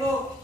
Ibu.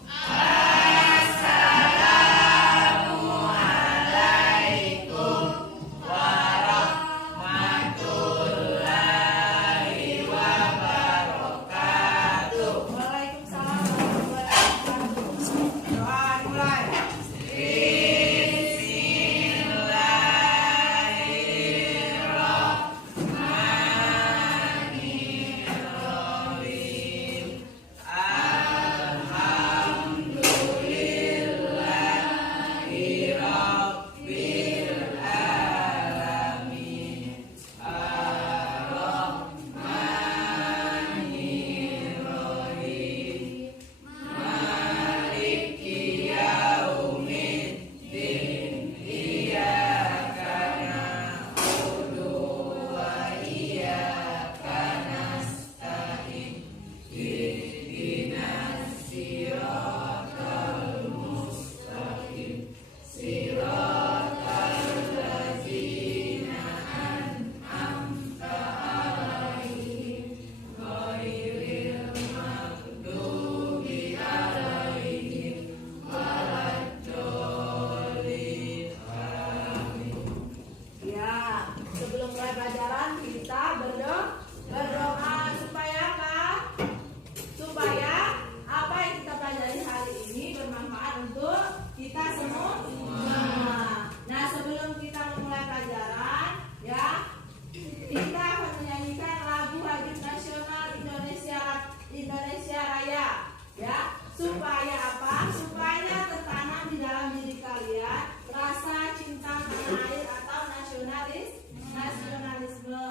Indonesia Raya, ya, supaya apa? Supaya tertanam di dalam diri kalian rasa cinta tanah air atau nasionalisme.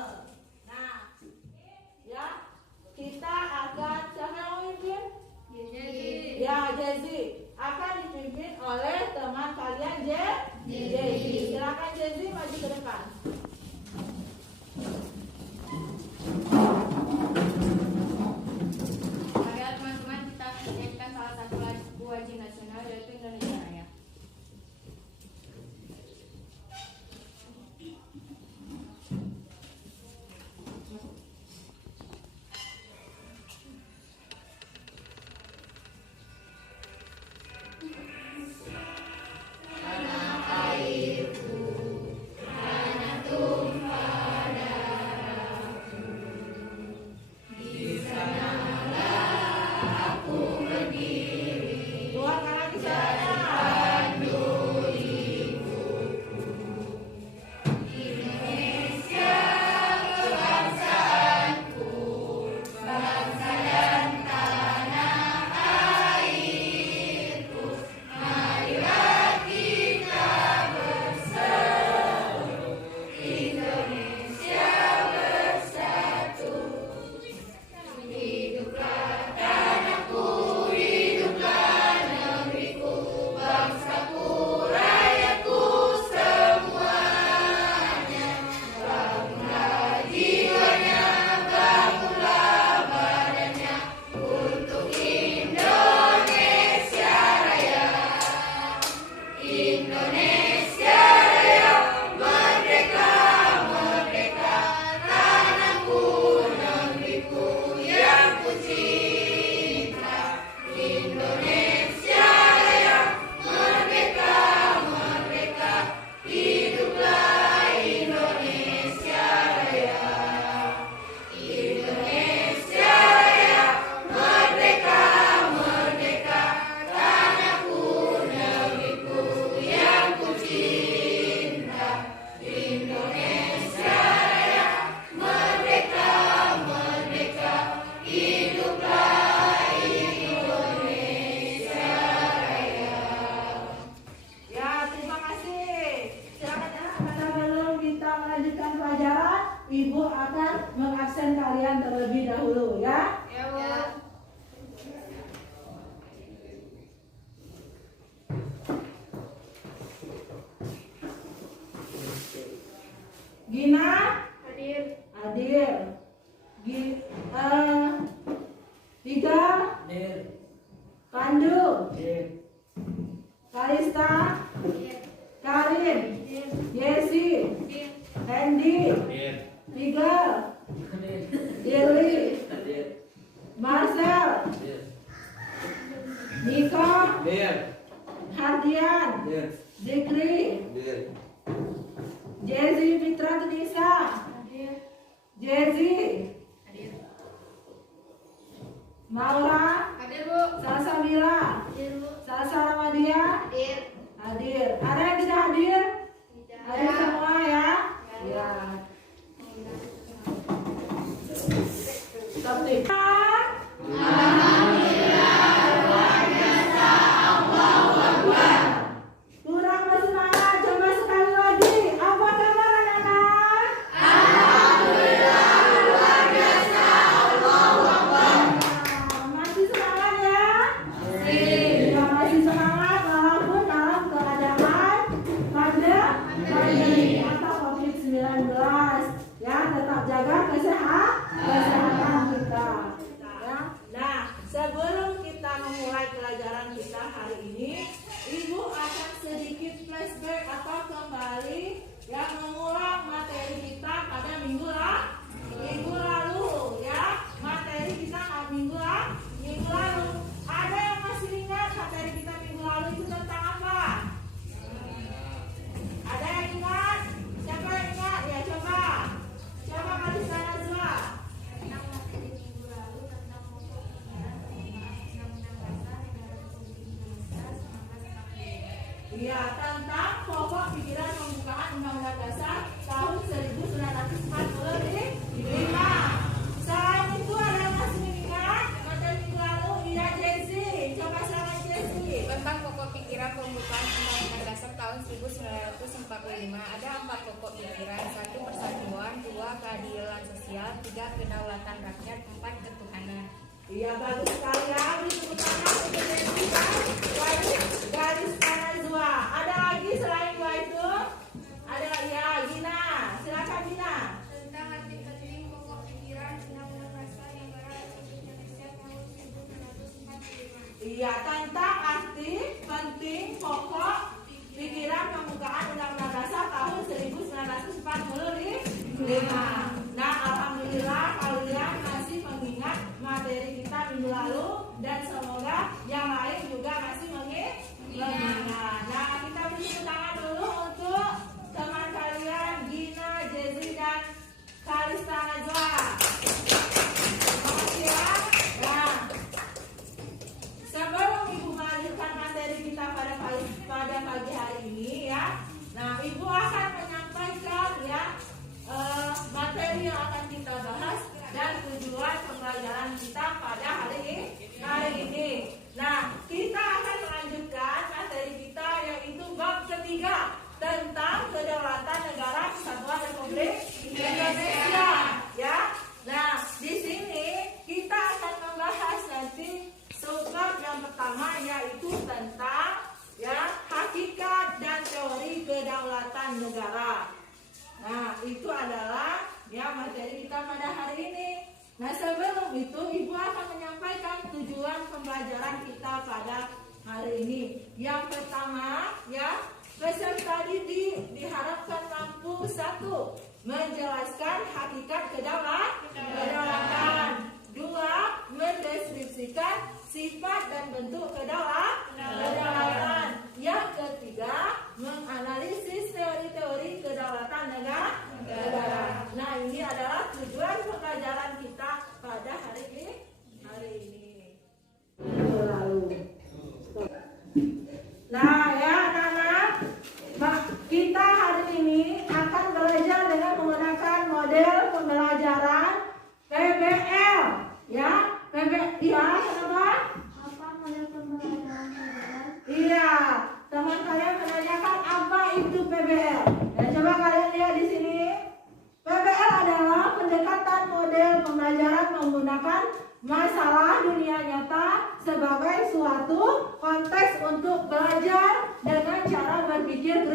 Nah, ya, kita akan siapa yang memimpin? Ya, Jezi akan dipimpin oleh teman kalian Jezi. Silakan Jezi maju ke depan. Wajib nasional yaitu Indonesia Raya. Ibu akan mengabsen kalian terlebih dahulu, ya. Ya, Bu. Gina Hadir. hadir. Tiga Hadir. Pandu, Hadir. Kalista, Hadir. Karin, Hadir. Yesi, Hadir. Hendy, Hadir. Tigal, Hadir. Irli, Hadir. Marcel, Hadir. Hadir. Hardian, Hadir. Zikri, Hadir. Jezi Fitra Tunisa, Hadir. Jezi, Hadir. Maura, Hadir, Bu. Salsabila, Hadir, Bu. Salsa Ramadia, Hadir. hadir. Ada yang tidak hadir? Tidak. Hadir semua ya? Ya. Tapi kurang bersemangat, coba sekali lagi. Apa kabar anak-anak? Masih semangat ya? Ya, masih semangat walaupun dalam keadaan pandemi atau COVID-19. Ya, tetap jaga kesehatan kita. Ya. Nah, sebelum kita memulai pelajaran kita hari ini, Ibu akan sedikit flashback atau kembali yang mengulang materi kita pada minggu lalu ya. Materi kita minggu lalu. Ada yang masih ingat materi kita minggu lalu itu tentang apa? Ada yang ingat? Siapa yang ingat? Ya coba Kalista Najwa. Tentang materi minggu lalu tentang pokok pikiran Undang-Undang Dasar Negara Republik Indonesia 1945. Iya, tentang pokok pikiran pembukaan Undang-Undang Dasar tahun 1945. Selain itu ada yang masih ingat materi minggu lalu? Iya, Jesse. Coba silakan Jesse. Tentang pokok pikiran pembukaan Undang-Undang Dasar tahun 1945 ada 4 pokok pikiran: 1. Persatuan, 2. Keadilan sosial, 3. Kedaulatan rakyat, 4. Ketuhanan. Iya, bagus sekali ya. Beri tepuk tangan untuk Jesse dan Kalista Najwa. Ada lagi selain dua itu? Ada ya, Gina. Silakan Gina. Tentang arti penting pokok pikiran Undang-Undang Dasar Negara Republik Indonesia tahun 1945. Iya, tentang arti penting pokok pikiran pembukaan Undang-Undang Dasar tahun 1945. Nah, alhamdulillah kalian masih mengingat materi kita minggu lalu dan semoga yang lain juga masih mengingat. Nah, kita beri tepuk tangan dulu untuk teman kalian Gina, Jezi dan Kalista Najwa. Makasih ya. Nah, sebelum Ibu melanjutkan materi kita pada pagi hari ini ya, nah Ibu akan menyampaikan ya materi yang akan kita bahas dan tujuan pembelajaran kita pada hari ini. Nah, kita akan melanjutkan materi kita yaitu bab ketiga tentang kedaulatan negara Kesatuan Republik Indonesia ya. Nah, di sini kita akan membahas nanti subbab yang pertama yaitu tentang ya hakikat dan teori kedaulatan negara. Nah, itu adalah ya materi kita pada hari ini. Nah, sebelum itu Ibu akan menyampaikan tujuan pembelajaran kita pada hari ini. Yang pertama ya, peserta didik diharapkan mampu: 1. Menjelaskan hakikat kedaulatan. 2. Mendeskripsikan sifat dan bentuk kedaulatan. Yang ketiga, menganalisis teori-teori kedaulatan negara. Nah, ini adalah tujuan pembelajaran kita pada hari ini. Nah, ya anak-anak, kita hari ini akan belajar dengan menggunakan model pembelajaran PBL. Ya, ya, kenapa? Apa model pembelajaran PBL? Iya, teman kalian menanyakan apa itu PBL. Ya, coba kalian lihat di sini. PBL adalah pendekatan model pembelajaran menggunakan masalah dunia nyata sebagai suatu konteks untuk belajar dengan cara berpikir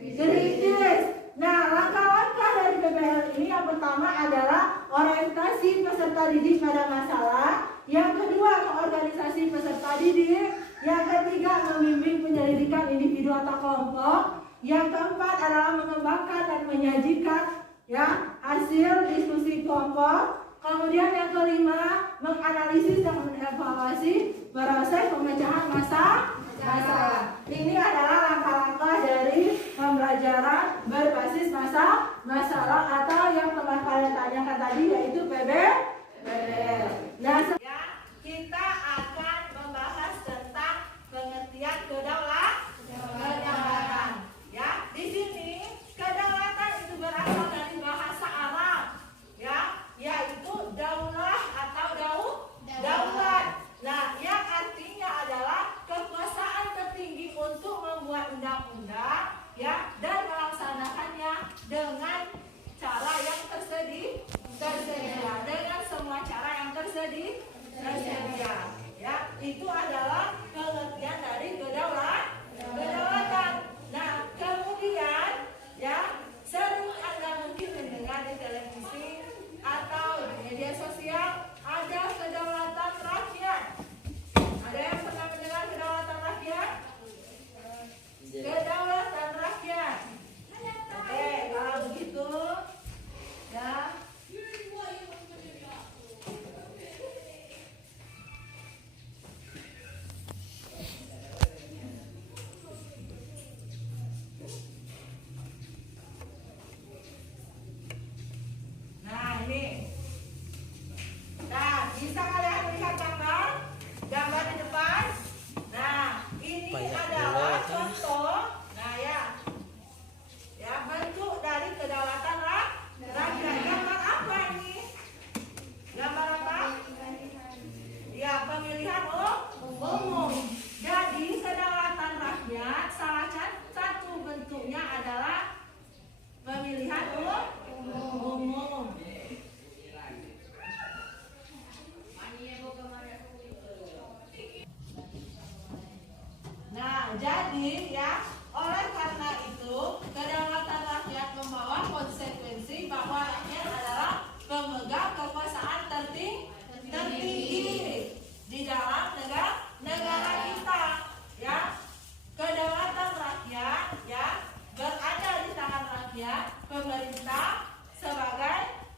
kritis. Nah, langkah-langkah dari PBL ini yang pertama adalah orientasi peserta didik pada masalah. Yang kedua, organisasi peserta didik. Yang ketiga, membimbing penyelidikan individu atau kelompok. Yang keempat adalah mengembangkan dan menyajikan ya hasil diskusi kelompok. Kemudian yang kelima, menganalisis dan mengevaluasi proses pemecahan masalah. Ini adalah langkah-langkah dari pembelajaran berbasis masalah atau yang telah kalian tanyakan tadi, yaitu PBL. Nah, kita akan membahas tentang pengertian kedaulatan. Ya, di sini kedaulatan itu berasal dari bahasa Arab, ya, yaitu daulah atau daulat. Nah, yang artinya adalah kekuasaan tertinggi untuk membuat undang-undang, ya, dan melaksanakannya dengan cara yang tersedia, dengan semua cara yang tersedia. Ya, itu adalah pengertian dari kedaulatan. Nah, kemudian, ya, sering Anda mungkin mendengar di televisi atau di media sosial ada kedaulatan rakyat. Ada yang pernah mendengar kedaulatan rakyat? Kedaulatan rakyat. Oke, kalau begitu, ya. Nah, ini. Nah, bisa kalian lihat gambar di depan? Nah, ini adalah contoh. Nah, ya, bentuk dari kedaulatan rakyat. Gambar apa ini? Gambar apa? Ya, pemilihan umum. Jadi, kedaulatan rakyat salah satu bentuknya adalah pemilihan umum. Nah, jadi ya, oleh karena itu kedaulatan rakyat membawa konsekuensi bahwa rakyat adalah pemegang kekuasaan tertinggi di dalam negara kita. Ya, kedaulatan rakyat, ya, berada di tangan rakyat, pemerintah sebagai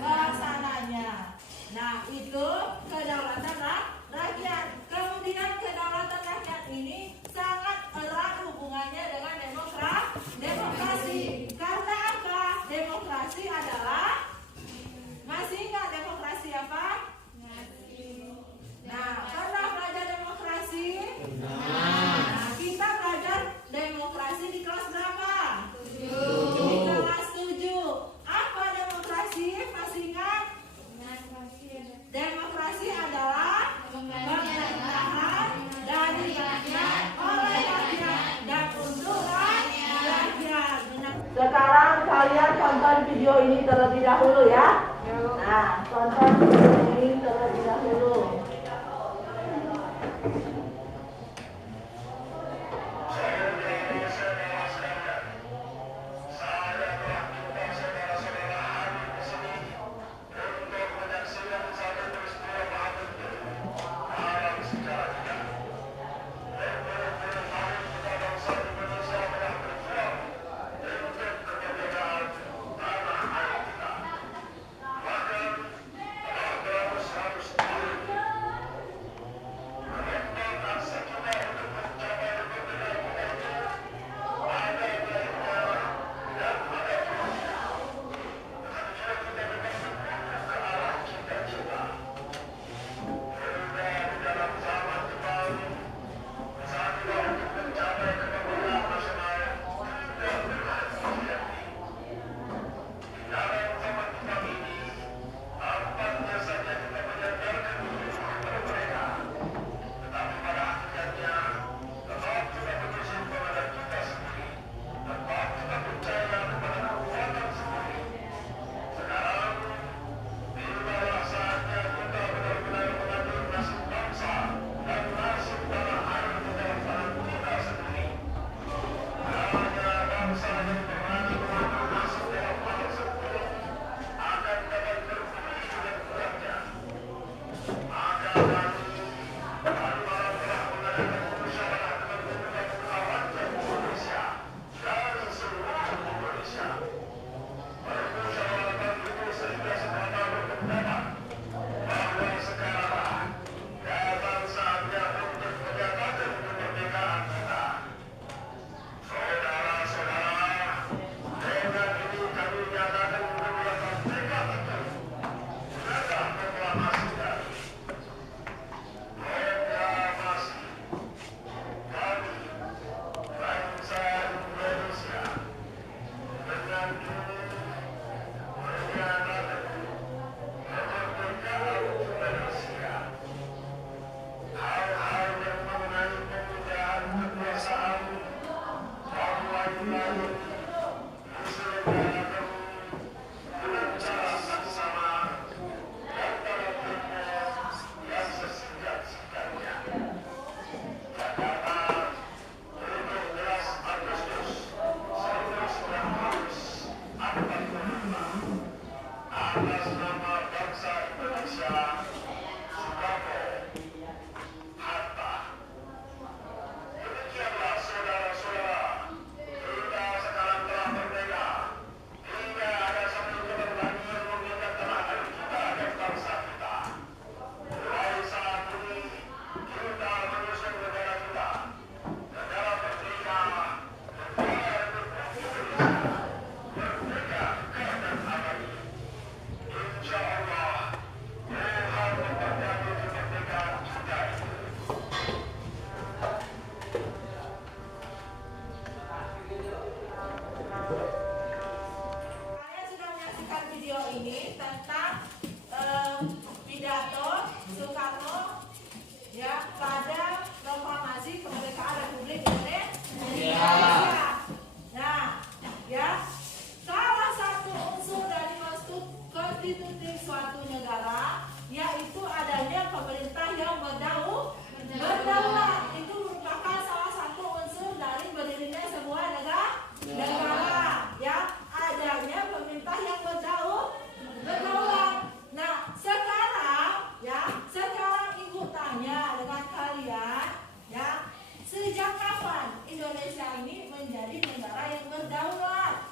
pelaksananya. Nah, itu kedaulatan rakyat. Kemudian kedaulatan rakyat ini sangat erat hubungannya dengan demokrasi. Karena apa? Demokrasi adalah, masih ingat demokrasi apa? Nah, pernah belajar demokrasi? Nah, kita belajar demokrasi di kelas berapa? Di kelas 7. Apa demokrasi? Masih ingat? Demokrasi adalah pemerintahan dari rakyat, oleh rakyat, dan untuk rakyat. Sekarang kalian tonton video ini terlebih dahulu, ya. Nah, tonton video ini terlebih dahulu. atas nama bangsa Indonesia, Soekarno, Hatta. Demikianlah saudara-saudara, kita sekarang telah merdeka. Hingga ada satu kabar lagi yang mengingat tenaga kita dan bangsa kita. Mulai saat ini kita menyusun negara kita, negara merdeka, negara Republik Indonesia, merdeka dan abadi. Insya Allah, Tuhan memberkati kemerdekaan kita ini. Kalian sudah menyaksikan video ini tentang pidato Soekarno ya pada proklamasi kemerdekaan Republik Indonesia. Nah, ya salah satu unsur dari konstitusi suatu negara yaitu adanya pemerintah yang berdaulat. Itu merupakan salah satu unsur dari berdirinya sebuah negara. Ya, adanya pemerintah yang berdaulat. Nah, sekarang ibu tanya dengan kalian, ya, sejak kapan Indonesia ini menjadi negara yang berdaulat?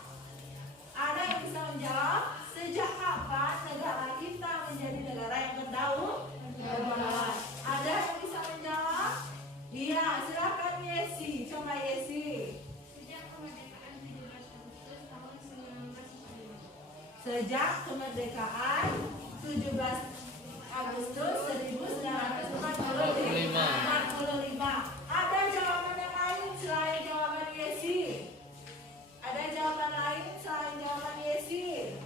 Ada yang bisa menjawab? Sejak kapan negara kita menjadi negara yang berdaulat? Ada yang bisa menjawab? Iya, silakan Yesi. Coba Yesi. Sejak kemerdekaan 17 Agustus 1945. Ada jawaban yang lain selain jawaban Yesi? Ada jawaban lain selain jawaban Yesi?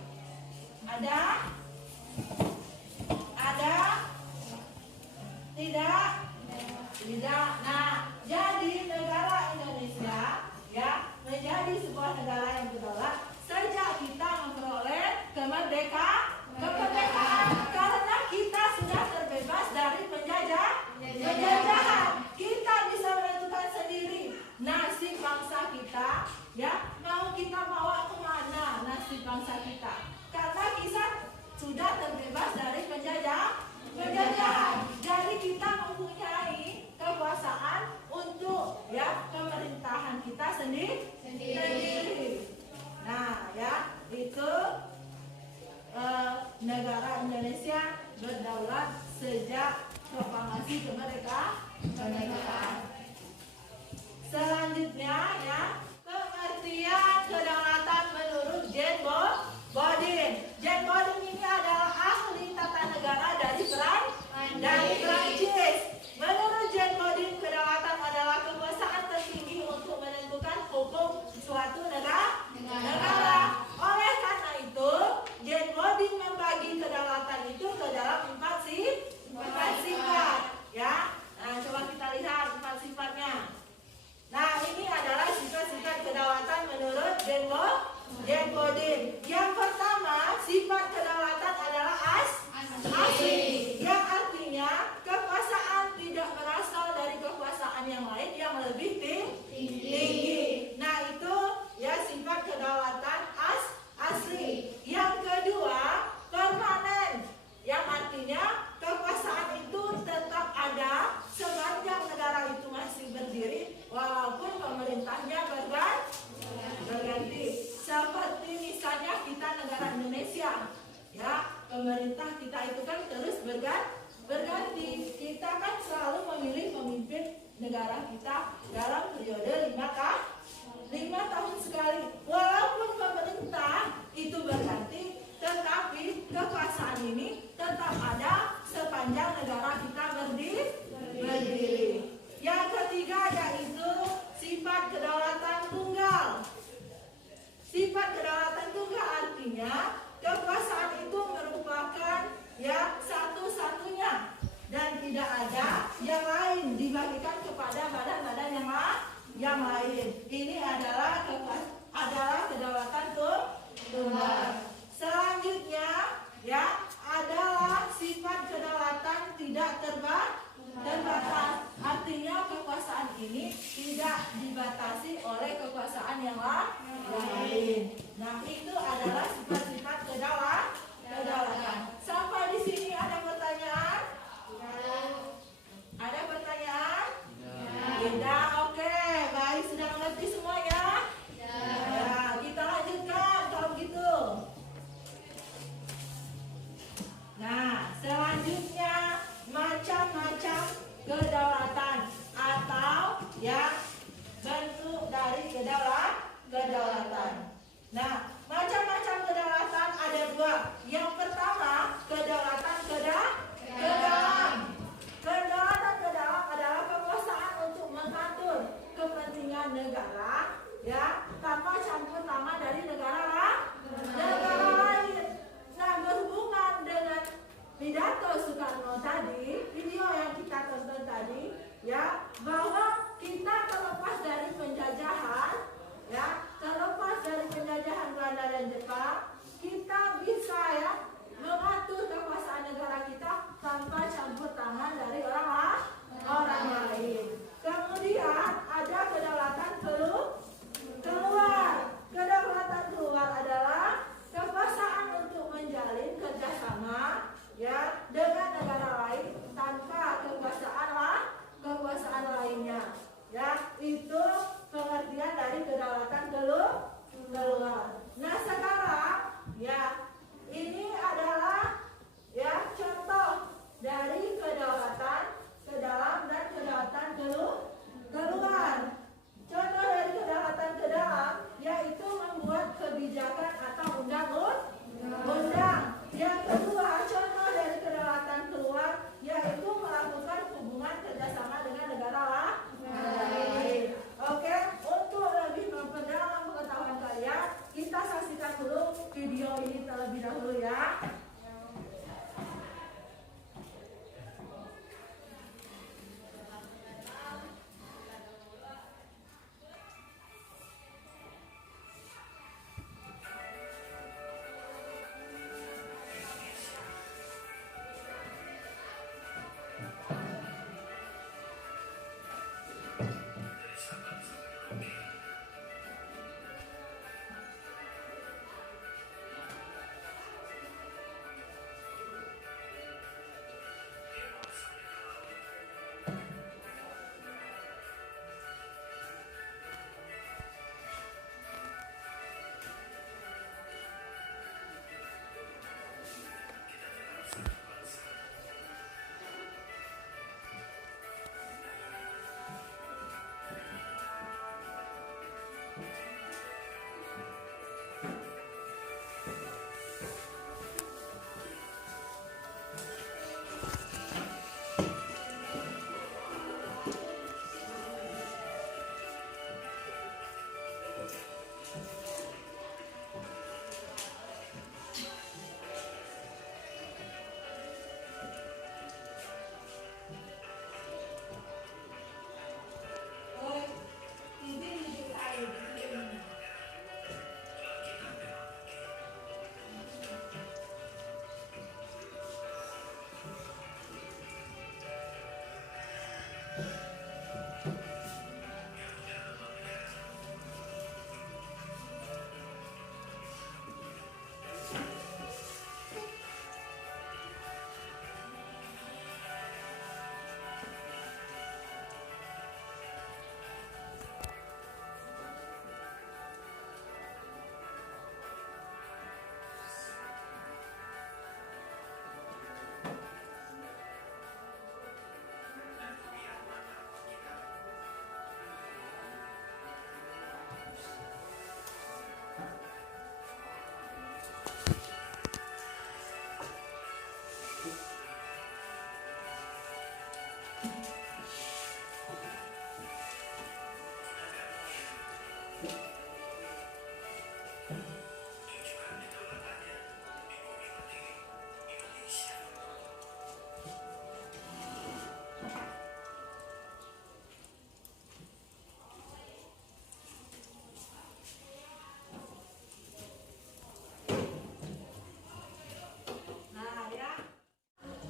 Ada? Ada? Tidak? Tidak. Nah, jadi negara Indonesia ya menjadi sebuah negara yang berdaulat sejak kita memperoleh kemerdekaan karena kita sudah terbebas dari penjajahan. Kita bisa menentukan sendiri nasib bangsa kita, ya mau kita bawa kemana nasib bangsa kita, karena kita sudah terbebas dari penjajahan. Jadi kita mempunyai kekuasaan untuk ya pemerintahan kita sendiri. Nah, ya itu negara Indonesia berdaulat sejak proklamasi kemerdekaan. Selanjutnya ya, pengertian kedaulatan menurut Jane Bodin. Jane Bodin ini adalah ahli tata negara dari Prancis. Menurut Jane Bodin, kedaulatan adalah kekuasaan tertinggi untuk menentukan hukum suatu negara. Oleh karena itu, Jane Bodin membagi kedaulatan itu ke dalam 4 sifat. Ya, nah coba kita lihat 4 sifatnya. Nah, ini adalah sifat-sifat kedaulatan menurut Jane Bodin. Yang pertama, sifat kedaulatan adalah asli, yang artinya kekuasaan tidak berasal dari kekuasaan yang lain yang lebih tinggi. Nah, itu ya sifat kedaulatan asli. Yang kedua, permanen, yang artinya kekuasaan itu tetap ada sepanjang negara itu masih berdiri walaupun pemerintahnya berganti. Seperti misalnya kita negara Indonesia, ya pemerintah kita itu kan terus berganti. Kita kan selalu memilih pemimpin negara kita dalam periode 5 tahun sekali. Walaupun pemerintah itu berganti, tetapi kekuasaan ini tetap ada sepanjang negara kita berdiri. Yang ketiga yaitu sifat kedaulatan tunggal. Sifat kedaulatan tunggal artinya kekuasaan itu merupakan ya satu-satunya dan tidak ada yang lain dibagikan kepada badan-badan yang lain. Ini adalah kedaulatan tunggal. Selanjutnya ya adalah sifat kedaulatan tidak terbatas. Artinya kekuasaan ini tidak dibatasi oleh kekuasaan yang lain. Nah, itu adalah sifat-sifat kedaulatan. Yang pertama, kedaulatan ke dalam. Kedaulatan ke dalam adalah kekuasaan untuk mengatur kepentingan negara, ya, tanpa campur tangan dari negara lain. Nah, berhubungan dengan pidato Soekarno tadi, video yang kita tonton tadi, ya, bahwa kita terlepas dari penjajahan, ya, terlepas dari penjajahan Belanda dan Jepang, kita bisa, ya, mengatur kekuasaan negara kita tanpa campur tangan dari orang lain. Kemudian ada kedaulatan keluar. Kedaulatan keluar adalah kekuasaan untuk menjalin kerjasama, ya, dengan negara lain tanpa kekuasaan lainnya, ya. Itu pengertian dari kedaulatan keluar. Nah, sekarang, ya, ini adalah, ya, contoh dari kedaulatan ke dalam dan kedaulatan keluar. Contoh dari kedaulatan ke dalam yaitu membuat kebijakan atau undang-undang. Yang kedua, contoh dari kedaulatan keluar yaitu melakukan hubungan kerjasama dengan negara lain. Oke, untuk lebih memperdalam pengetahuan kalian, kita saksikan dulu video ini terlebih dahulu, ya.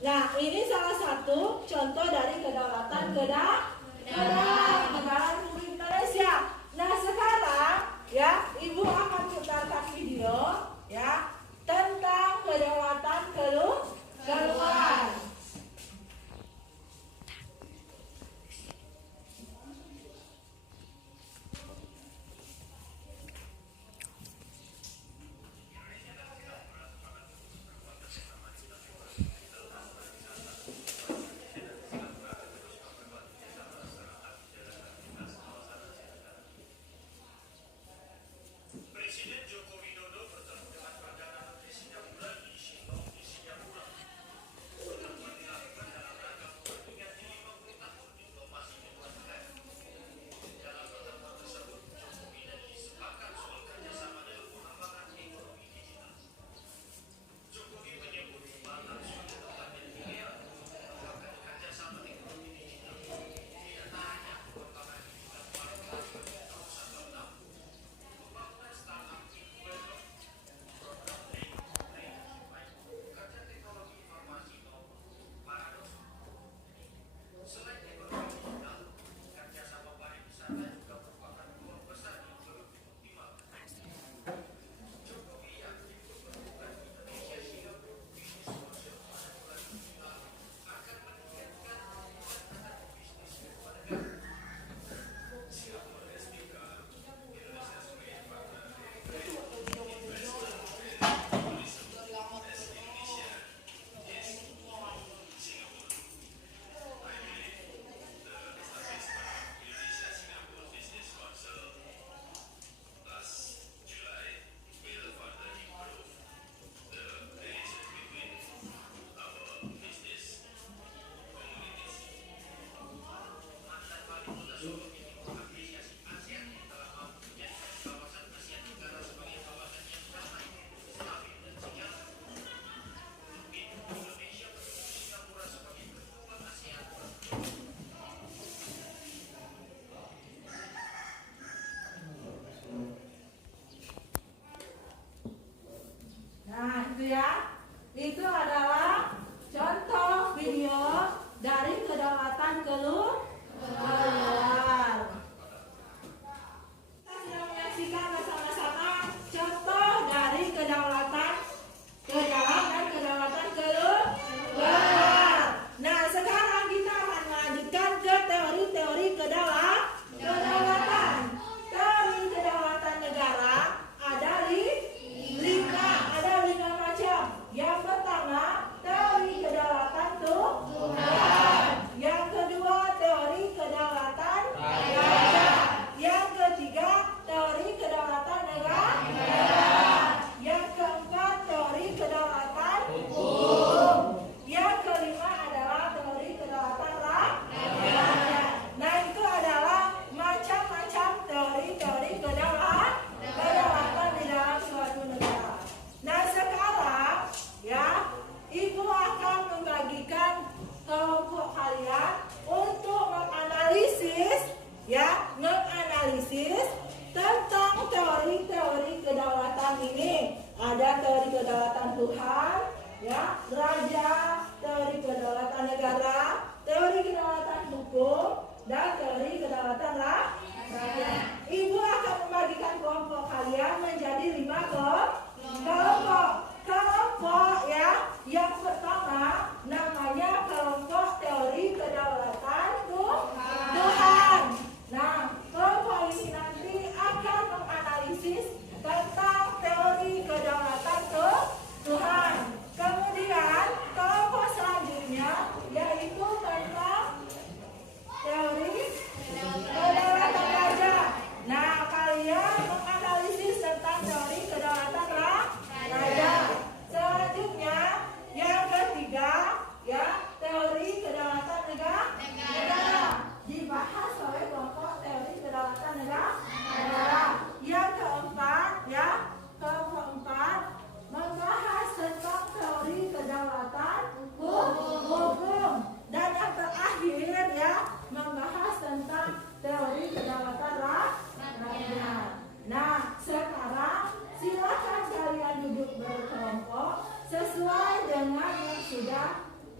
Nah, ini salah satu contoh dari kedaulatan ke dalam negara Republik Indonesia. Nah, sekarang, ya, Ibu akan putarkan video, ya, tentang kedaulatan keluar. gitu ya. Itu adalah contoh video dari kedaulatan keluar. Kita sudah menyaksikan bersama-sama contoh dari kedaulatan ke dalam dan kedaulatan keluar. Nah, sekarang kita akan melanjutkan ke teori-teori kedaulatan. Teori kedaulatan negara ada lima macam. Yang pertama, teori kedaulatan Tuhan. Yang kedua, teori kedaulatan raja. Yang ketiga, teori kedaulatan negara. Yang keempat, teori kedaulatan hukum. Yang kelima adalah teori kedaulatan raja. Nah, itu adalah macam-macam teori-teori kedaulatan di dalam suatu negara. Nah, sekarang ya, Ibu akan membagikan kelompok kalian untuk menganalisis tentang teori-teori kedaulatan ini. Ada teori kedaulatan Tuhan, ya, raja, teori kedaulatan negara, teori kedaulatan hukum, dan teori kedaulatan raja. Ibu akan membagikan kelompok kalian menjadi 5 kelompok. Kelompok ya, yang pertama namanya kelompok teori kedaulatan Tuhan. Nah, kelompok ini nanti akan menganalisis tentang teori kedaulatan Tuhan. Kemudian kelompok selanjutnya yaitu tentang teori kedaulatan raja. Nah, kalian menganalisis tentang teori kedaulatan raja. Selanjutnya yang ketiga ya, teori kedaulatan negara. Dibahas oleh kelompok teori kedaulatan negara. Yang keempat ya, kelompok 4 membahas tentang teori kedaulatan hukum. Dan yang terakhir ya, membahas tentang teori kedaulatan raja. Nah, sekarang silakan kalian duduk berkelompok sesuai dengan yang sudah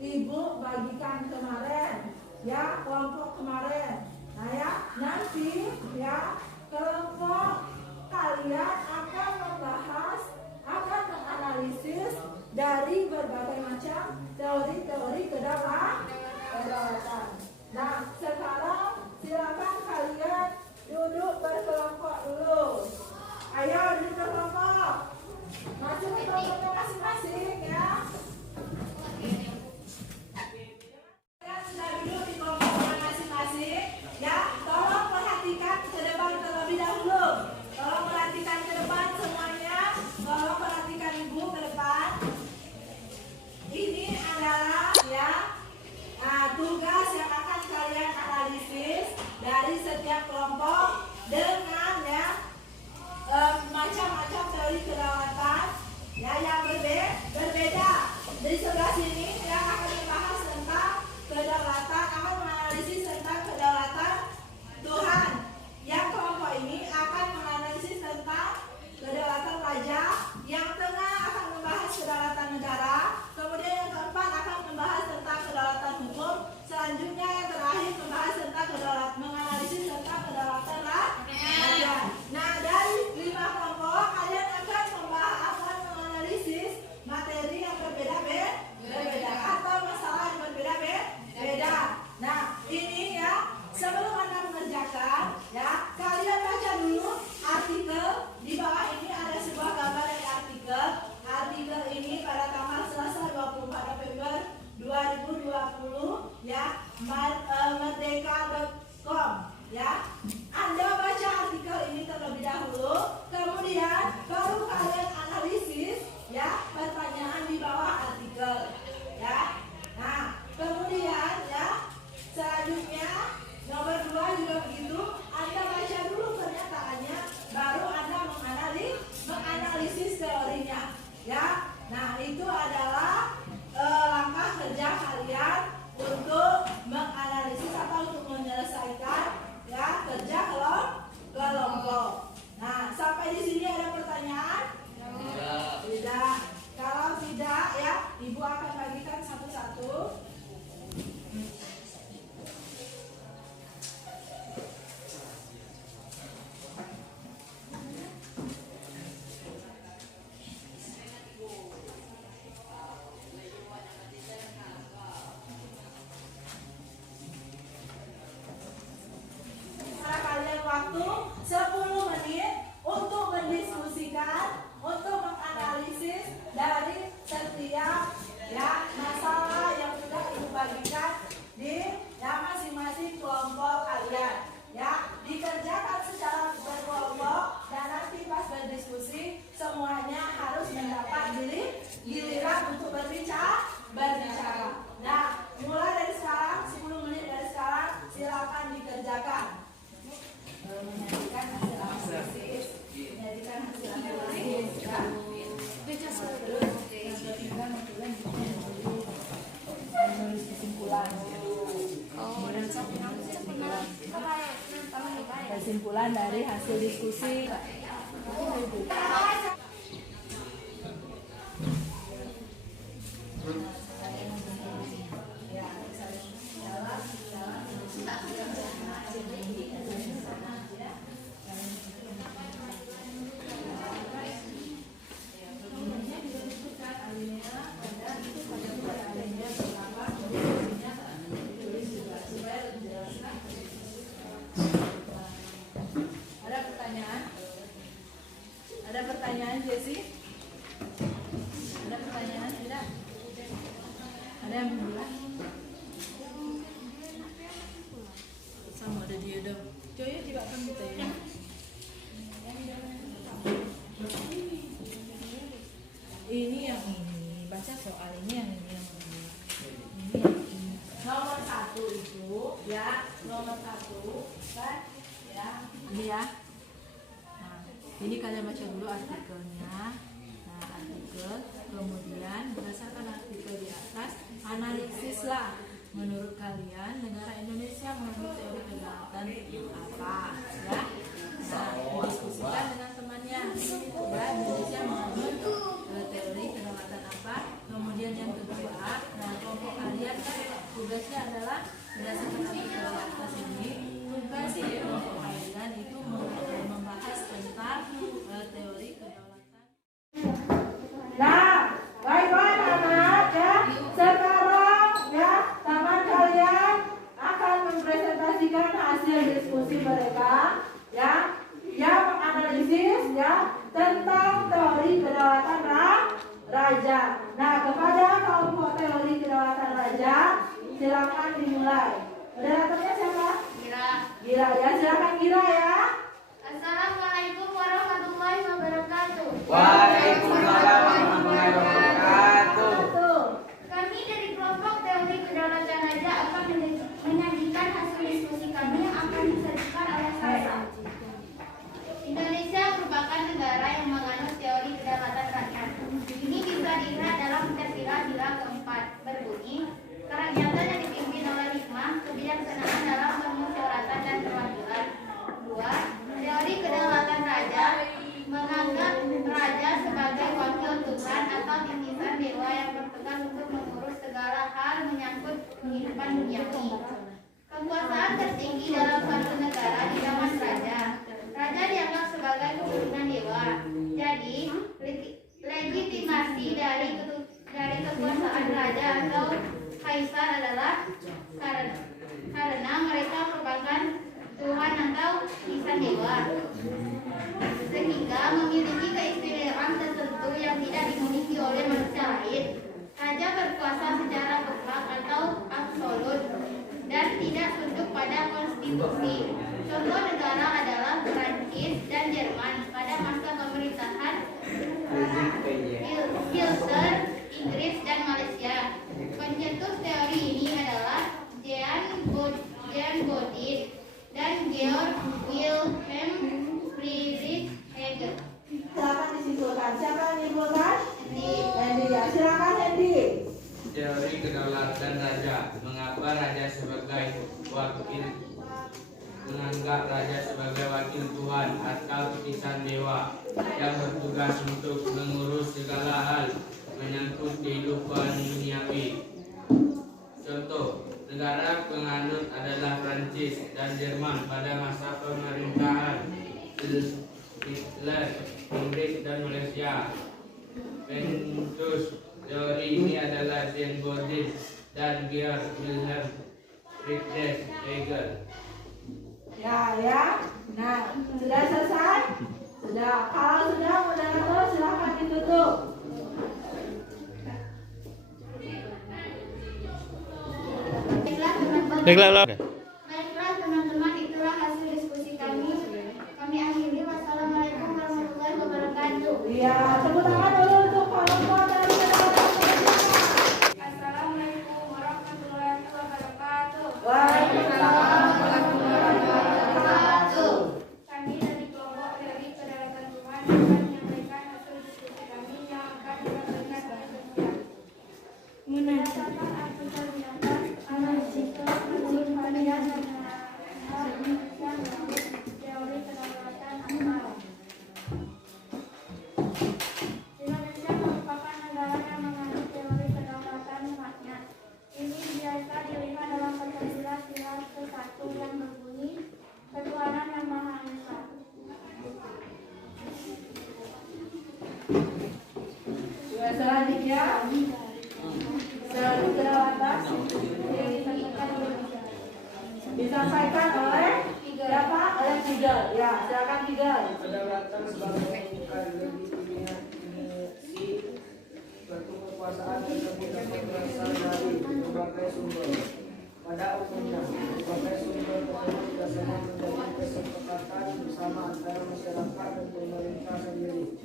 Ibu bagikan kemarin, ya, kelompok kemarin. Nah ya, nanti ya kelompok kalian akan menganalisis dari berbagai macam teori-teori kedaulatan. Nah, sekarang silakan kalian duduk berkelompok dulu. Ayo duduk berkelompok. Masuk ke kelompoknya masing-masing ya. Kalian sudah duduk di kelompoknya masing-masing ya. Tolong perhatikan ke depan terlebih dahulu. Tolong perhatikan ke depan semuanya. Tolong perhatikan Ibu ke depan. kesimpulan dari hasil diskusi. Ada pertanyaan Jesse? Ada pertanyaan tidak? Ada yang bilang? Sama ada dia dong. Coy tidak akan kita ya. Ini yang ini baca soal ini yang ini yang ini. Ini yang ini. Nomor 1 itu ya nomor 1 kan ya ini ya. Ini kalian baca dulu artikelnya. Nah, artikel, kemudian berdasarkan artikel di atas, analisislah menurut kalian negara Indonesia menganut teori kedaulatan apa, ya? Nah, didiskusikan dengan temannya. Ya, Indonesia menganut teori kedaulatan apa? Kemudian yang kedua, nah kelompok kalian kan tugasnya adalah berdasarkan artikel di atas ini, tugas kelompok kalian itu membahas tentang teori kedaulatan. Nah, baik-baik anak ya. Sekarang ya, teman kalian akan mempresentasikan hasil diskusi mereka ya, yang menganalisis ya tentang teori kedaulatan raja. Nah, kepada kelompok teori kedaulatan raja, silakan dimulai. Moderatornya siapa? Gira ya, silakan Gira ya. Assalamualaikum warahmatullahi wabarakatuh. Waalaikumsalam warahmatullahi wabarakatuh. Kami dari kelompok teori kedaulatan raja akan menyajikan hasil diskusi kami yang akan disajikan oleh saya. Indonesia merupakan negara yang menganut teori kedaulatan rakyat. Ini bisa dilihat dalam Pancasila keempat, berbunyi kerakyatan yang dipimpin oleh hikmah, kebijaksanaan dalam permusyawaratan dan perwakilan. 2. Teori kedaulatan raja menganggap raja sebagai wakil Tuhan atau titisan dewa yang bertugas untuk mengurus segala hal menyangkut kehidupan duniawi. Kekuasaan tertinggi dalam suatu negara di zaman raja. Raja dianggap sebagai keturunan dewa. Jadi, legitimasi dari kekuasaan raja atau kaisar adalah karena mereka merupakan Tuhan atau titisan dewa, sehingga memiliki keistimewaan tertentu yang tidak dimiliki oleh manusia lain. Raja berkuasa secara mutlak atau absolut dan tidak tunduk pada konstitusi. Contoh negara adalah Prancis dan Jerman pada masa pemerintahan Hitler, Inggris dan Malaysia. Pencetus teori ini adalah Jean Bodin dan Georg Wilhelm Friedrich Hegel. Silakan disimpulkan. Siapa yang disimpulkan? Hendi. Ya, silakan Hendi. Teori kedaulatan raja. Mengapa raja sebagai wakil menganggap raja sebagai wakil Tuhan atau titisan dewa yang bertugas untuk mengurus segala hal menyangkut kehidupan duniawi. Contoh, negara penganut adalah Prancis dan Jerman pada masa pemerintahan Hitler, Inggris dan Malaysia. Pencetus teori ini adalah Jean Bodin dan Georg Wilhelm Friedrich Hegel. Ya. Nah, sudah selesai? Sudah. Kalau sudah, moderator silakan ditutup. Baiklah teman-teman, itulah hasil diskusi kami. Kami akhiri. Wassalamualaikum warahmatullahi wabarakatuh. Iya, tepuk tangan dulu untuk kelompok teori kedaulatan raja. Assalamualaikum warahmatullahi wabarakatuh. Waalaikumsalam warahmatullahi wabarakatuh. Kami dari kelompok teori kedaulatan Tuhan akan menyampaikan hasil diskusi kami yang akan disampaikan oleh peserta. Berdasarkan artikel di atas, analisis menurut kalian Disampaikan oleh siapa? Oleh Fidel. Ya, silakan Fidel. Kedaulatan sebagai pembukaan legitimasi suatu kekuasaan tersebut dapat berasal dari berbagai sumber. Pada umumnya, berbagai sumber tersebut biasanya menjadi kesepakatan bersama antara masyarakat dan pemerintah sendiri.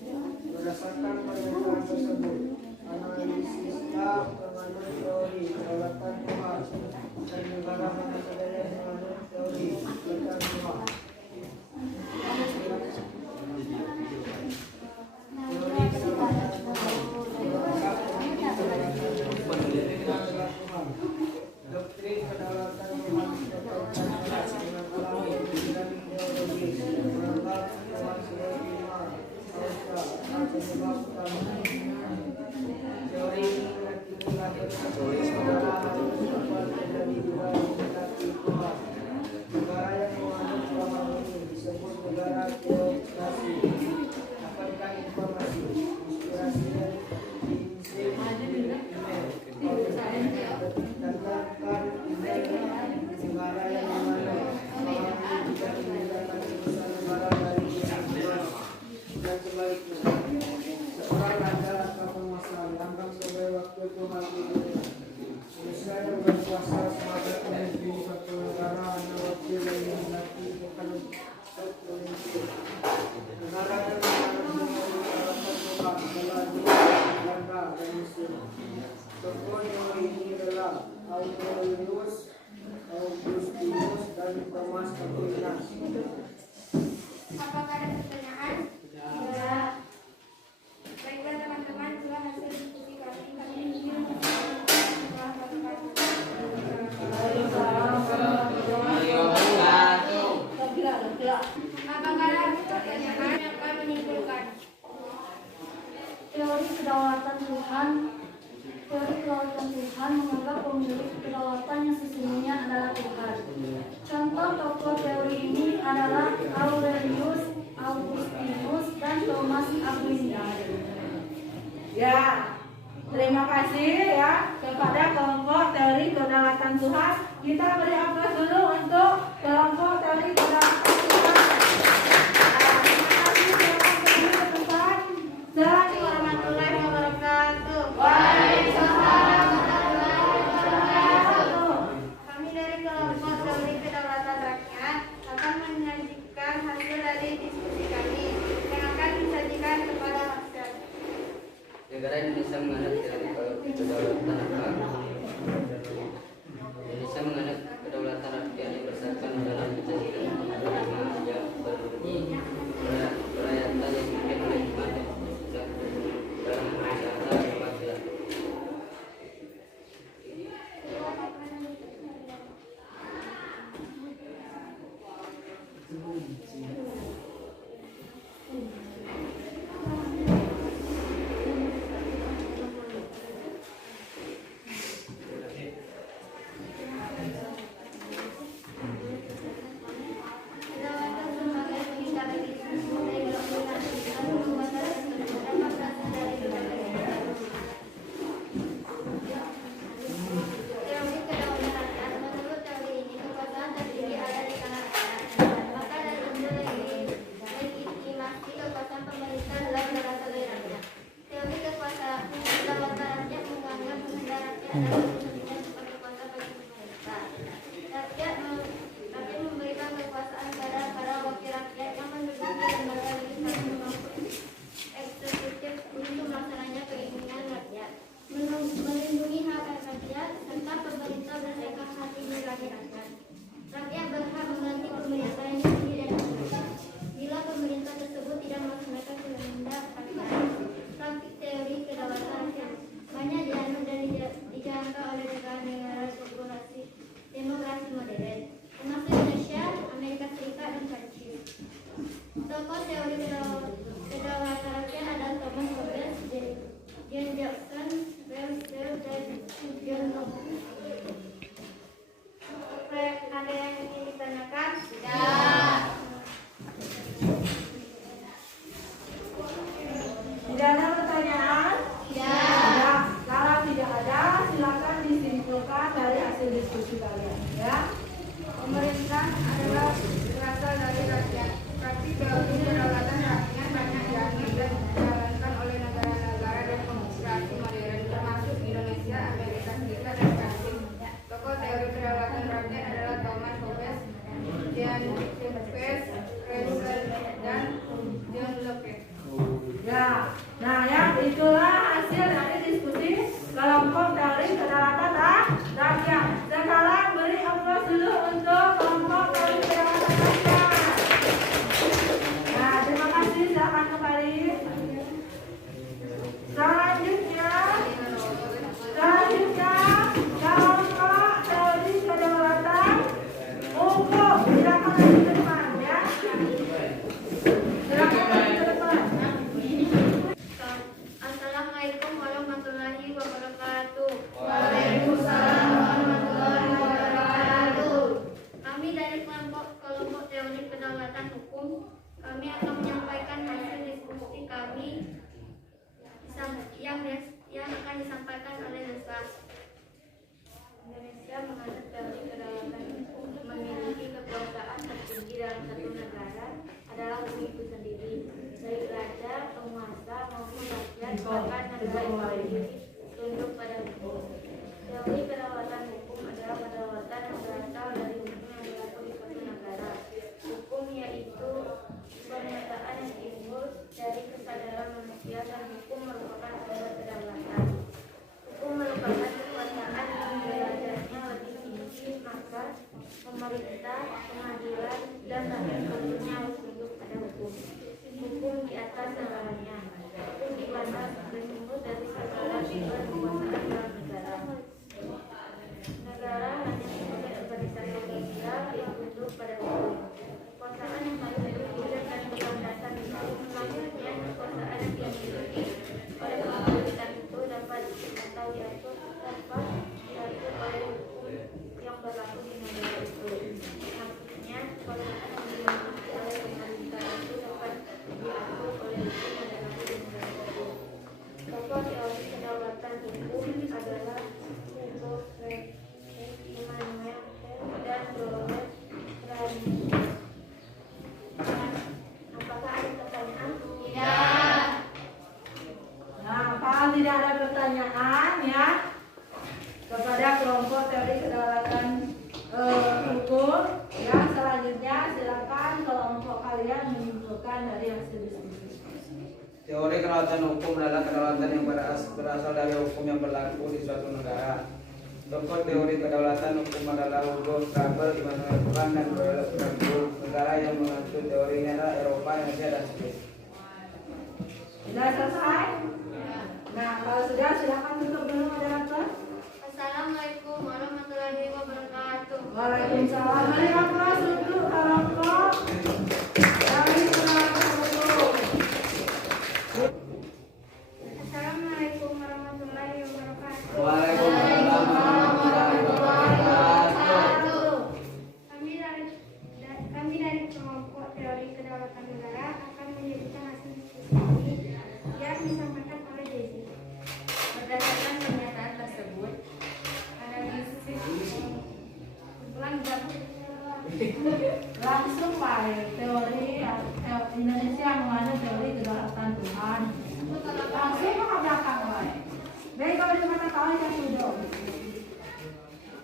Berdasarkan pernyataan tersebut, analisisnya menganut teori kedaulatan Tuhan dan negara manusia menganut teori kedaulatan Tuhan. Doktrin kedaulatan Tuhan berkaitan dengan alam dan teologis menganggap Tuhan sebagai penyebab utama. Teori ini lahir dari negara harus dapat menjadi wilayah mendaki Tuhan. Negara yang menganut paham ini disebut negara teokrasi. Dapatkan informasi, inspirasi dan prinsip tentang negara yang menganut paham ini tidak meninggalkan urusan negara dari Tuhan dan sebaliknya. Seorang raja atau penguasa dianggap sebagai wakil Tuhan di dunia. Manusia yang berkuasa sebagai pemimpin suatu negara hanya wakil yang menghendaki bukan pemimpin. Negara yang menganut Tuhan adalah Belanda dan Mesir. Tokoh teori ini adalah Aurelius, Augustinus, dan Thomas Aquinas. Apakah ada pertanyaan? Ya. Baiklah teman-teman, itulah hasil diskusi kami. Kami ingin apakah ada pertanyaan yang akan menyimpulkan? Teori kedaulatan Tuhan menganggap pemilik kedaulatan yang sesungguhnya adalah Tuhan. Contoh tokoh teori ini adalah Aurelius, Augustinus, dan Thomas Aquinas. Ya, terima kasih ya kepada kelompok teori kedaulatan Tuhan. Kita beri aplaus dulu untuk kelompok teori kedaulatan Tuhan. Terima kasih. Silakan berdiri ke tempat. Assalamualaikum warahmatullahi wabarakatuh. Waalaikumsalam warahmatullahi wabarakatuh. Kami dari kelompok teori kedaulatan rakyat akan menyajikan hasil dari diskusi kami yang akan disajikan kepada masyarakat. Negara Indonesia menganut teori kedaulatan rakyat. Indonesia menganut kedaulatan rakyat yang bersatu dalam Pancasila yang berbunyi rakyat yang dipimpin oleh hikmat dan dalam masyarakat kewakilan. Kedaulatan sebagai pengikat legitimasi dari dominasi dan pembatas dapat berasal dari berbagai sumber. Teori kedaulatan rakyat, menurut teori ini kekuasaan tertinggi ada di tangan rakyat. Maka dari unsur legitimasi kekuasaan pemerintah adalah berasal dari rakyat. Teori kekuasaan kedaulatan rakyat menganggap kehendak rakyat adalah sesungguhnya sebagai kuasa bagi pemerintah. Rakyat memberikan kekuasaan pada para wakil rakyat yang menduduki lembaga legislatif maupun eksekutif untuk melaksanakan keinginan rakyat, melindungi hak rakyat, serta pemerintah bersikap hati nurani rakyat. Rakyat berhak mengganti pemerintah yang dipilih dan diperintah bila pemerintah tersebut tidak melaksanakan kehendak rakyat. Praktik teori kedaulatan rakyat banyak dianut dan dijalankan oleh negara-negara demokrasi modern, termasuk Indonesia, Amerika Serikat, dan Prancis. Tokoh teori kedaulatan rakyat adalah Thomas Hobbes, John Jackson, Rousseau, dan John Locke. Ada yang ingin ditanyakan? Tidak. Tidak ada pertanyaan? Tidak. Kalau tidak ada, silakan disimpulkan dari hasil diskusi kalian. Ya. Pemerintah adalah berasal dari rakyat, tapi teori kedaulatan rakyat banyak dianut dan dijalankan oleh negara-negara dan demokrasi modern, termasuk Indonesia, Amerika Serikat, dan Prancis. Tokoh teori kedaulatan rakyat adalah Thomas Hobbes, Jean Jacques Rousseau, dan John Locke. Ya, nah ya itulah hasil dari diskusi kelompok teori kedaulatan rakyat. Sekarang beri aplaus dulu untuk kelompok teori kedaulatan rakyat. Nah, terima kasih. Silakan kembali. Selanjutnya kelompok teori kedaulatan hukum. Silakan lagi ke depan ya. Silakan lagi ke depan. Assalamualaikum warahmatullahi wabarakatuh. Waalaikumsalam warahmatullahi wabarakatuh. Kami dari kelompok teori kedaulatan hukum, kami akan menyampaikan hasil diskusi kami yang akan disampaikan oleh Nusa. Indonesia menganut teori kedaulatan hukum memiliki kekuasaan tertinggi dalam satu negara adalah hukum itu sendiri, baik raja, penguasa maupun rakyat, bahkan negara itu tunduk pada hukum. Teori kedaulatan hukum adalah kedaulatan yang berasal dari hukum yang berlaku di suatu negara. Hukum yaitu pernyataan yang timbul dari kesadaran manusia, dan hukum merupakan sumber kedaulatan. Hukum merupakan kekuasaan yang derajatnya lebih tinggi, maka pemerintah, pengadilan, dan rakyat tentunya harus tunduk pada hukum. Hukum di atas segalanya. Hukum dipandang bersumber dari segala sumber kekuasaan dalam negara. Negara hanya sebagai organisasi sosial yang tunduk pada hukum. Kekuasaan yang harus dipikirkan dan berlandasan hukum, selanjutnya kekuasaan yang dimiliki oleh pemerintah itu dapat atau diatur tanpa diatur oleh hukum yang berlaku di negara itu. Maksudnya kekuasaan yang dimiliki oleh pemerintah itu dapat diatur oleh hukum yang berlaku di negara itu. Tokoh teori kedaulatan hukum adalah Hugo Frank, Immanuel Kant, dan Robert Ranieri. Apakah ada pertanyaan? Tidak. Nah, kalau tidak ada pertanyaan ya kepada kelompok teori kedaulatan hukum, yang selanjutnya silakan kelompok kalian menyimpulkan dari hasil diskusi. Teori kedaulatan hukum adalah kedaulatan yang berasal dari hukum yang berlaku di suatu negara. Tokoh teori kedaulatan hukum adalah Hugo Strabo, Immanuel Kant, dan Robert Ranieri. Negara yang mengatur teorinya adalah Eropa, Asia, dan Swiss. Sudah selesai? Nah, kalau sudah silakan tutup dulu moderator. Assalamualaikum warahmatullahi wabarakatuh. Waalaikumsalam. Beri aplaus untuk kelompok teori kedaulatan hukum. Assalamualaikum warahmatullahi wabarakatuh. Waalaikumsalam warahmatullahi wabarakatuh. Kami dari kelompok teori kedaulatan negara akan menyajikan hasil diskusi kami yang disampaikan oleh Desi. Berdasarkan pernyataan tersebut, analisis Langsung baik teori Indonesia menganut teori kedaulatan Tuhan. Langsung ke belakang baik. Baik, kalau di mana tahu yang sudah.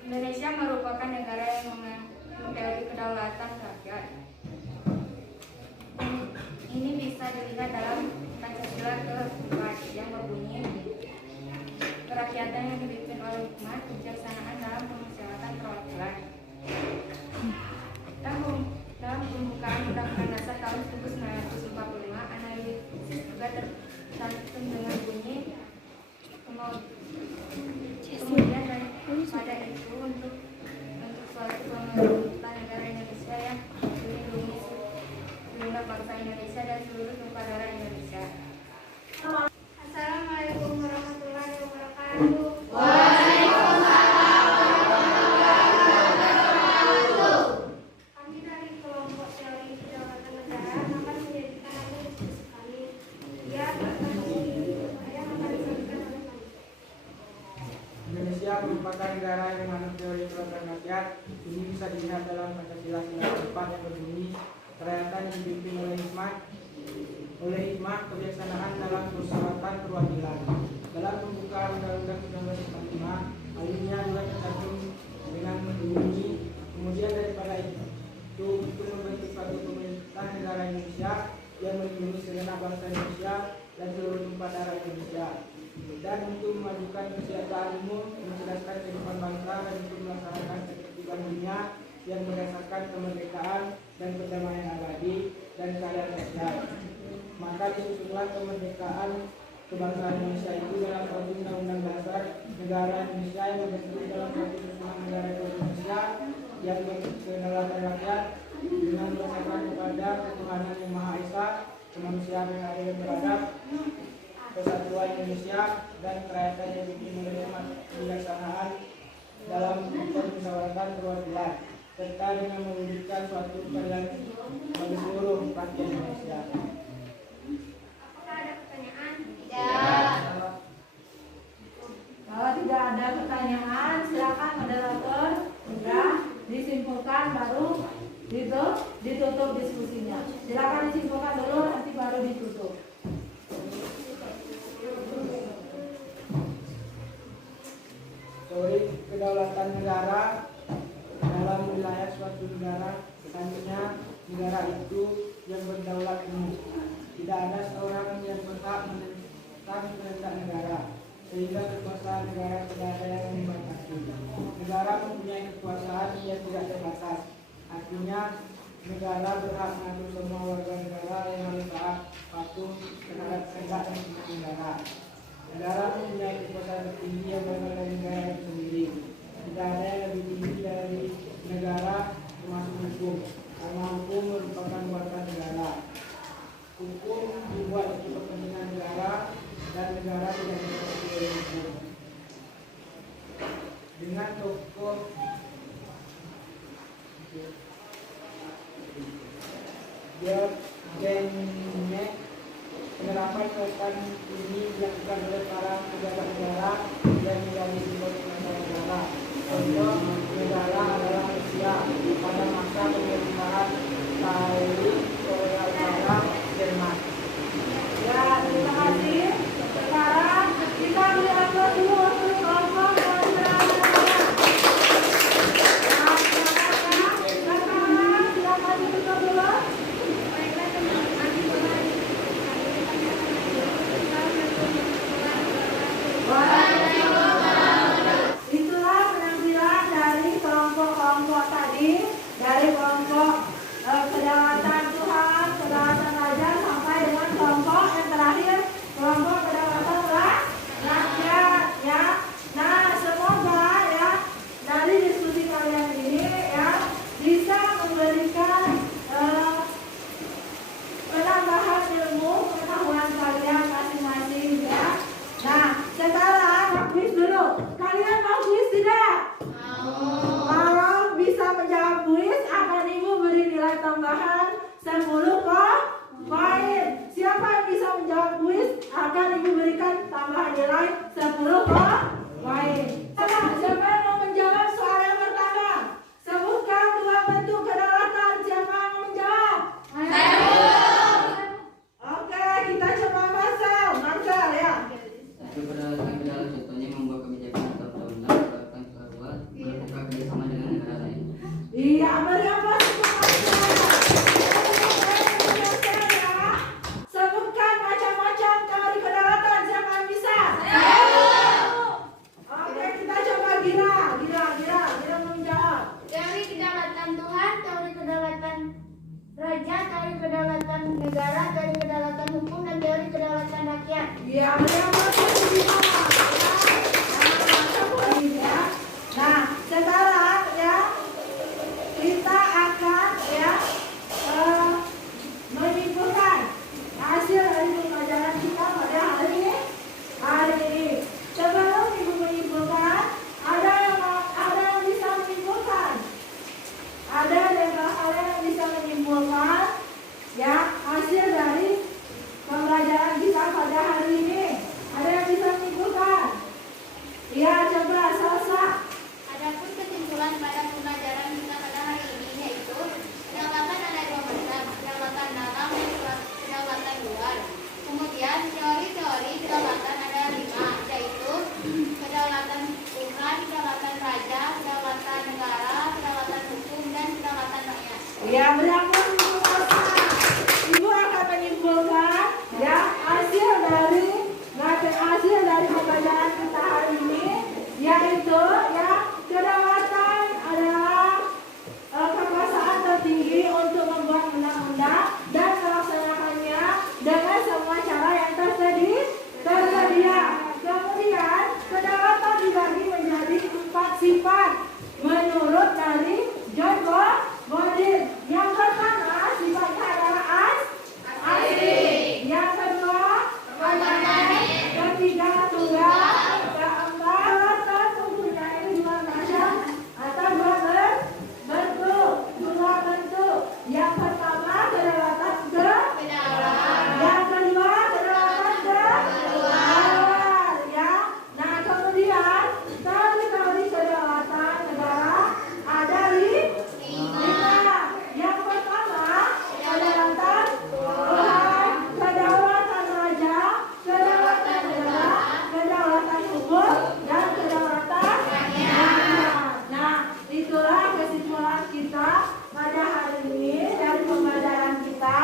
Indonesia merupakan negara yang menganut teori kedaulatan rakyat. Ini bisa dilihat dalam Pancasila ke-4 yang berbunyi, kerakyatan yang dipimpin oleh hikmat, kebijaksanaan dalam pemusyawaratan perwakilan. Dalam pembukaan Undang-Undang Dasar tahun 1945, analisis juga tercantum dengan bunyi, kemudian pada itu untuk suatu pemerintah negara Indonesia yang melindungi segenap bangsa Indonesia dan seluruh tumpah darah Indonesia. Assalamualaikum warahmatullahi wabarakatuh. Kami dari kelompok teori kedaulatan negara akan menjadikan hasil diskusi kami yang akan disampaikan oleh kami. Indonesia merupakan negara yang menganut teori kedaulatan rakyat. Ini bisa dilihat dalam Pancasila sila keempat yang berbunyi, kerakyatan yang dipimpin oleh hikmah kebijaksanaan dalam permusyawaratan perwakilan. Dalam pembukaan Undang-Undang 1945, hal ini juga tercantum dengan berbunyi, kemudian daripada itu untuk membentuk suatu pemerintah negara Indonesia yang melindungi segenap bangsa Indonesia dan seluruh tumpah darah Indonesia, dan untuk memajukan kesejahteraan umum, mencerdaskan kehidupan bangsa, dan untuk melaksanakan ketertiban dunia yang berdasarkan kemerdekaan dan perdamaian abadi dan keadilan sosial. Maka disusunlah kemerdekaan kebangsaan Indonesia itu dalam suatu undang-undang dasar negara Indonesia yang membentuk dalam suatu susunan negara Indonesia yang berkedaulatan rakyat dengan berdasarkan kepada ketuhanan yang Maha Esa, kemanusiaan yang adil dan beradab, kesatuan Indonesia, dan kerakyatan yang dipimpin oleh kebijaksanaan dalam permusyawaratan perwakilan, serta dengan mewujudkan suatu keadilan bagi seluruh rakyat Indonesia. Apakah ada pertanyaan? Kalau tidak ada pertanyaan, silakan moderator sudah disimpulkan baru ditutup diskusinya. Silakan disimpulkan dulu, nanti baru ditutup. Teori kedaulatan negara dalam wilayah suatu negara, selanjutnya negara itu yang berdaulat penuh. Tidak ada seorang yang berhak menentang kehendak negara, sehingga kekuasaan negara tidak ada yang membatasi. Negara mempunyai kekuasaan yang tidak terbatas. Artinya, negara berhak mengatur semua warga negara yang harus taat patuh terhadap kehendak dan kehendak negara. Negara mempunyai kekuasaan tertinggi yang berasal dari negara itu sendiri. Tidak ada yang lebih tinggi dari negara termasuk hukum, karena hukum merupakan buatan negara. Hukum dibuat untuk kepentingan negara dan negara tidak dipengaruhi oleh hukum. Dengan tokoh George penerapan kekuatan ini dilakukan oleh para pejabat negara yang menjadi simbol negara. Contoh negara adalah Rusia pada masa pemerintahan Tsar Korea Utara Jerman. Ya, terima kasih. Sekarang kita lihat dulu untuk kelompok konsentrasinya. Silakan ditutup dulu. Itulah penampilan dari kelompok-kelompok tadi, dari kelompok kedaulatan Tuhan, kedaulatan Raja, sampai dengan kelompok yang terakhir, kelompok kedaulatan rakyat, ya. Nah, semoga ya dari diskusi kalian ini ya bisa memberikan penambahan ilmu pengetahuan kalian masing-masing ya. Nah, sekarang kuis dulu. Kalian mau kuis tidak? Kalau bisa menjawab kuis, akan Ibu beri nilai tambahan 10 poin. Siapa yang bisa menjawab kuis, akan Ibu berikan tambahan nilai 10 poin. Siapa yang mau menjawab soal yang pertama? Sebutkan dua bentuk kedaulatan. Siapa yang mau menjawab? Oke, kita coba Marcel ya. Kedaulatan contohnya membuat kebijakan atau undang-undang, melakukan keluar, melakukan kerjasama dengan negara lain. Iya, beri apa? Sebutkan macam-macam teori kedaulatan. Siapa yang bisa? Oke, kita coba Gira menjawab. Teori kedaulatan Tuhan, teori kedaulatan raja, teori kedaulatan negara, teori kedaulatan hukum, dan teori kedaulatan rakyat. Iya, beri apa? Ya. Nah, sekarang ya kita akan ya menyimpulkan hasil dari pembelajaran kita pada hari ini. Sebelum Ibu menyimpulkan, ada yang bisa menyimpulkan? Ada yang bisa menyimpulkan ya hasil dari pembelajaran kita pada hari ini? Ya, berakhir Ibu Rosa. Ibu akan menyimpulkan ya hasil dari pembelajaran kita hari ini, yaitu ya kedaulatan adalah kekuasaan tertinggi untuk membuat undang-undang dan melaksanakannya dengan semua cara yang tersedia. Kemudian kedaulatan dibagi menjadi 4 sifat menurut dari John Bodin. Yang pertama sifatnya adalah asli. Yang kedua ketiga tunggal. Keempat mempunyai dua macam atau dua bentuk. Yang pertama kedaulatan yang kedua kedaulatan keluar. Ya. Nah kemudian teori kedaulatan negara ada 5. Yang pertama kedaulatan Tuhan, kedaulatan raja, kedaulatan negara, kedaulatan hukum, dan kedaulatan rakyat. Nah itulah kesimpulan kita pada hari ini dari pembelajaran kita.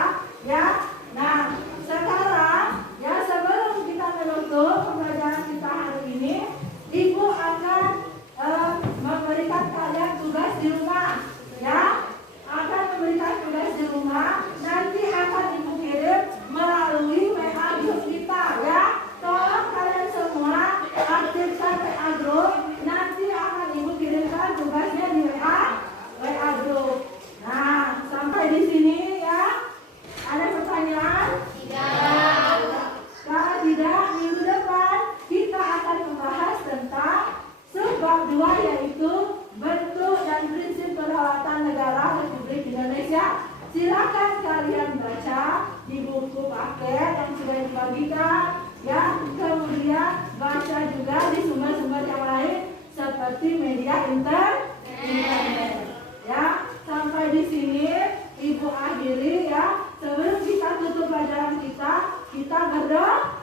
Ya. Nah sekarang ya sebelum kita menutup pembelajaran kita hari ini, Ibu akan memberikan kalian tugas di rumah. Ya, akan memberikan tugas di rumah. Nanti akan Ibu kirim melalui WA group kita. Ya, tolong kalian semua aktifkan WA group. Nanti akan Ibu kirimkan tugasnya di WA group. Nah, sampai di sini ya. Ada pertanyaan? Kalau tidak, minggu depan kita akan membahas tentang subbab 2, yaitu bentuk dan prinsip kedaulatan negara Republik Indonesia. Silakan kalian baca di buku paket yang sudah dibagikan, ya. Kemudian baca juga di sumber-sumber yang lain seperti media internet. Ya, sampai di sini Ibu akhiri ya. Sebelum kita tutup pelajaran kita berdoa.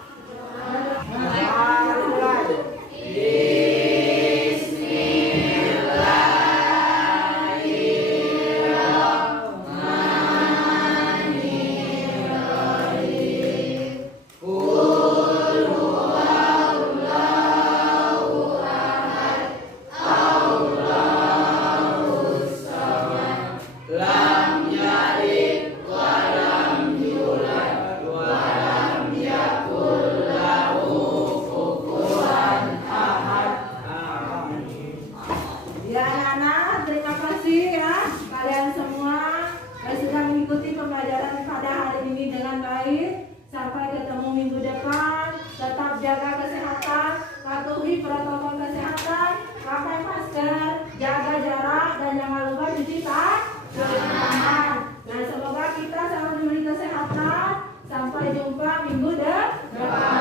Ya anak-anak, terima kasih ya kalian semua sudah mengikuti pembelajaran pada hari ini dengan baik. Sampai ketemu minggu depan. Tetap jaga kesehatan, patuhi protokol kesehatan, pakai masker, jaga jarak, dan jangan lupa cuci tangan. Nah semoga kita selalu diberi kesehatan. Sampai jumpa minggu depan.